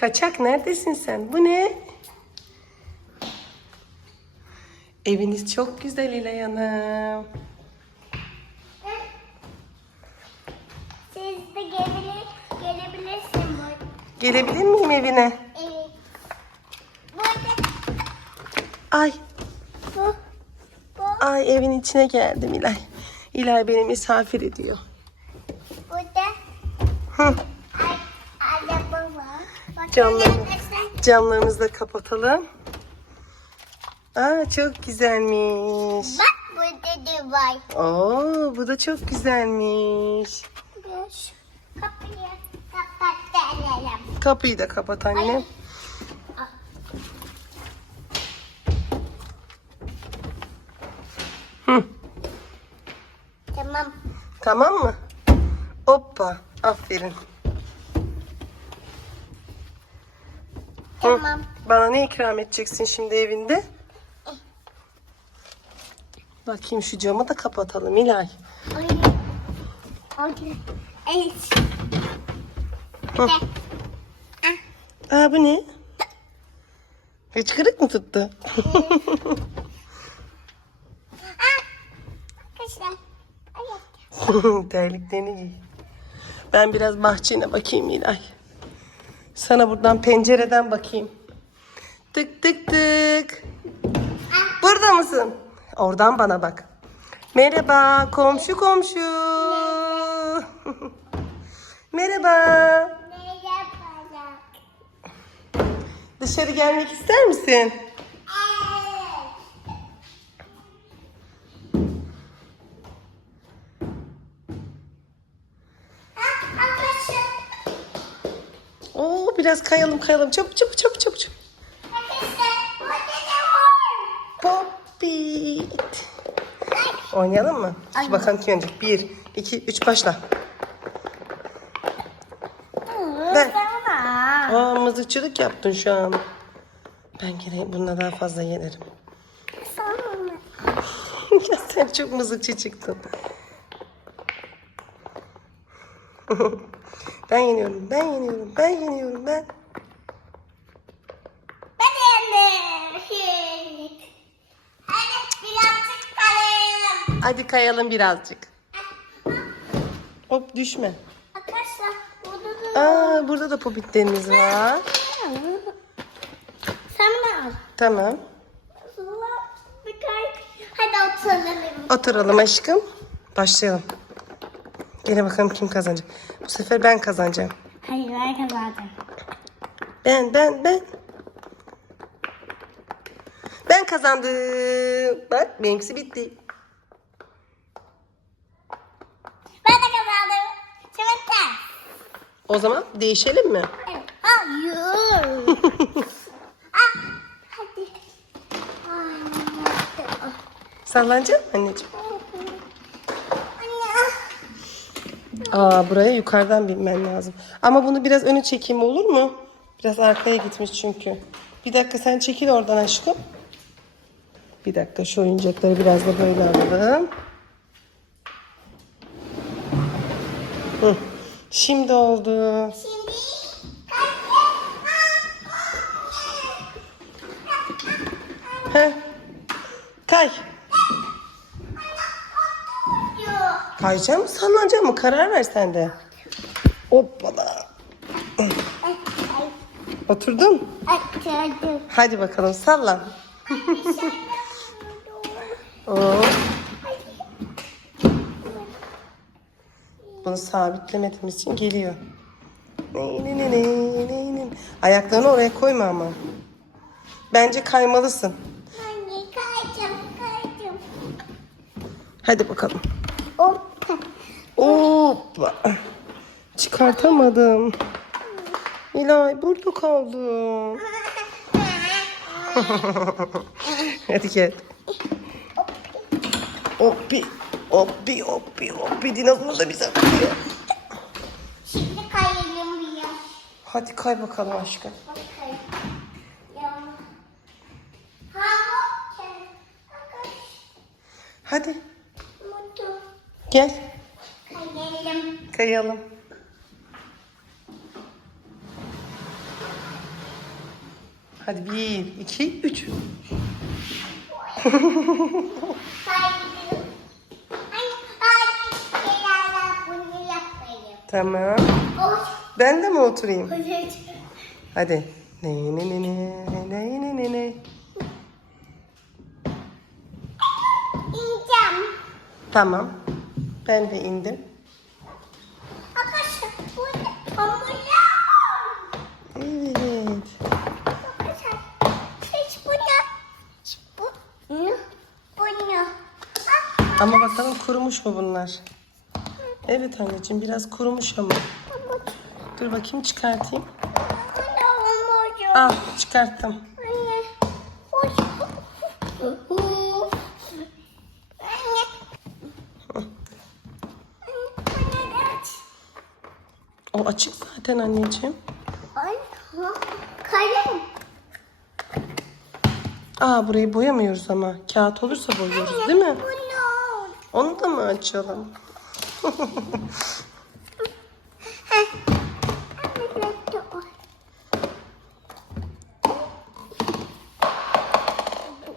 Kaçak neredesin sen? Bu ne? Eviniz çok güzel İlay Hanım. Siz de gelebilir, gelebilirsin burada. Gelebilir miyim evine? Evet. Burada Ay, bu, bu, ay evin içine geldim İlay. İlay beni misafir ediyor. burada Hı. Ay, araba var. Bakın Camları. arkadaşlar. Camlarımızı da kapatalım. Aa çok güzelmiş. Bak burada da var. Oo bu da çok güzelmiş. Kapıyı kapatalım. Kapıyı da kapat anne. Hı, Tamam. tamam mı? Hoppa. Aferin. Hı, Tamam. Bana ne ikram edeceksin şimdi evinde? Bakayım şu camı da kapatalım İlay. Ay. Ay. Evet. Hı. Aa bu ne? Hıçkırık mı tuttu? Terliklerini giy. Ben biraz bahçene bakayım İlay. Sana buradan pencereden bakayım. Tık tık tık. Burada mısın? Oradan bana bak. Merhaba komşu komşu. Merhaba. Dışarı gelmek ister misin? Biraz kayalım kayalım. Çabuk çabuk çabuk çabuk. çabuk. Popit. Oynayalım mı? Ay. Bakalım kim oynayacak. Bir, iki, üç başla. Sana. Aa mızıkçılık yaptın şu an. Ben gene bununla daha fazla yenerim. Ya sen çok mızıkçı çıktın. ben yeniyorum, ben yeniyorum, ben yeniyorum, ben. Ben yemek. Hadi birazcık kalayalım. Hadi kayalım birazcık. Hop düşme. Arkadaşlar burada da Aa burada da popitlerimiz var. Sen mi al? Tamam. Hadi oturalım. Oturalım aşkım. Başlayalım. Gene bakalım kim kazanacak. Bu sefer ben kazanacağım. Hayır ben kazandım. Ben, ben, ben. Ben kazandım. Bak benimkisi bitti. Ben de kazandım. Şimdi ters. O zaman değişelim mi? Evet. Hayır. ah, hadi. Ay, Sallanacak mı anneciğim? Anne. Aa buraya yukarıdan binmen lazım. Ama bunu biraz öne çekeyim olur mu? Biraz arkaya gitmiş çünkü. Bir dakika sen çekil oradan aşkım. Bir dakika şu oyuncakları biraz da böyle alalım. Hı. Şimdi oldu. Şimdi Heh. Kay. Yok. Kayacak mı sallanacak mı? Karar ver sen de. Hoppala. Oturdun. çağırdım. Hadi bakalım sallan. Oo. Bunu sabitlemediğimiz için geliyor. Ayaklarını oraya koyma ama. Bence kaymalısın. Anne kayacağım, kayacağım. Hadi bakalım. Hoppa. Çıkartamadım. İlay burada kaldım. Hadi gel. Hoppi. Hoppi hoppi hoppi. Dinozor da bize bakıyor. Şimdi kayalım bir yer. Hadi kay bakalım aşkım. Hadi gel. Kayalım. Hadi bir, iki, üç. Tamam. Ben de mi oturayım? Hadi. Ne ne ne ne ne ne ne ne. Tamam. Ben de indim. Arkadaşlar bu ne? Hamurlar. Evet. Arkadaşlar hiç bu ne? Hiç bu ne? Bu ne? Ah, Ama bakalım kurumuş mu bunlar? Evet anneciğim biraz kurumuş ama. Dur bakayım çıkartayım. Al çıkarttım. Anne. Hoş. Anne. Anne. Anne aç. O zaten anneciğim. Ay, kalem. Aa burayı boyamıyoruz ama. Kağıt olursa boyuyoruz değil mi? Onu da mı açalım?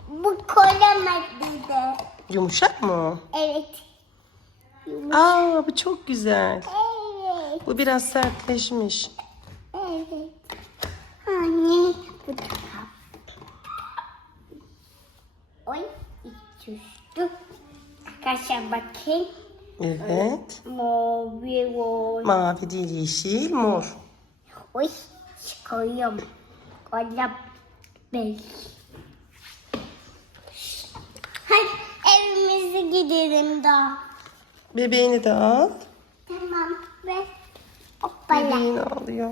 Bu de. Yumuşak mı o? Evet. Aa bu çok güzel. Evet. Bu biraz sertleşmiş. Evet. Anne bu taraf. Oy düştü. Arkadaşlar bakın. Evet. Mavi var. Mavi değil yeşil mor. Oy çıkıyorum. Koyam. Bey. Hadi evimize gidelim daha. Bebeğini de al. Hoppala. Bebeğini alıyor.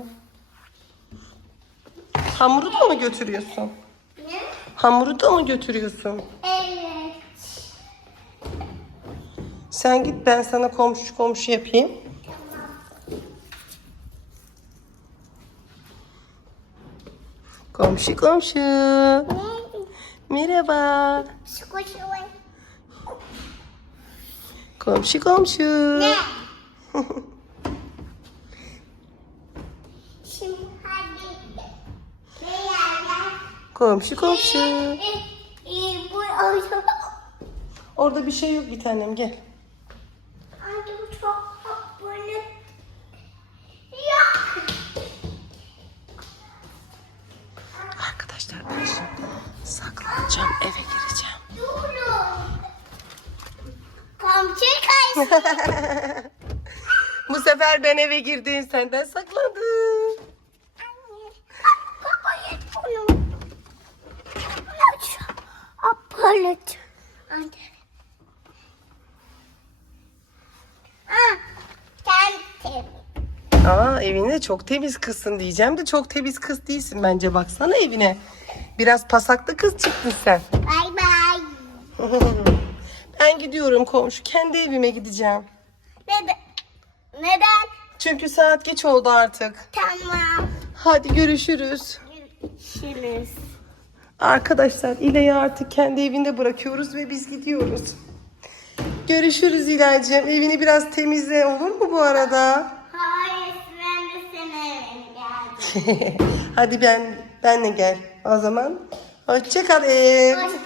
Hamuru da mı götürüyorsun? Ne? Hamuru da mı götürüyorsun? Evet. Sen git ben sana komşu komşu yapayım. Komşu komşu. Ne? Merhaba. Şu koşu var. Komşu komşu. Ne? Şimdi hadi. Beraber. Komşu komşu. Ee, e. Orada bir şey yok bir tanem gel. Arkadaşlar ben şimdi saklanacağım eve gireceğim. Komşu kaçtı. Bu sefer ben eve girdim senden saklandım. Anne. Baba yet bunu. Aç. Apalet. Anne. Ah. Aa evine çok temiz kızsın diyeceğim de çok temiz kız değilsin bence baksana evine. Biraz pasaklı kız çıktın sen. Bay bay. ben gidiyorum komşu kendi evime gideceğim. Neden? Neden? Çünkü saat geç oldu artık. Tamam. Hadi görüşürüz. Görüşürüz. Arkadaşlar İlay'ı artık kendi evinde bırakıyoruz ve biz gidiyoruz. Görüşürüz İlay'cığım. Evini biraz temizle olur mu bu arada? Hayır ben de senin evine geldim. Hadi ben benle gel. O zaman hoşça kal ev. Hoşça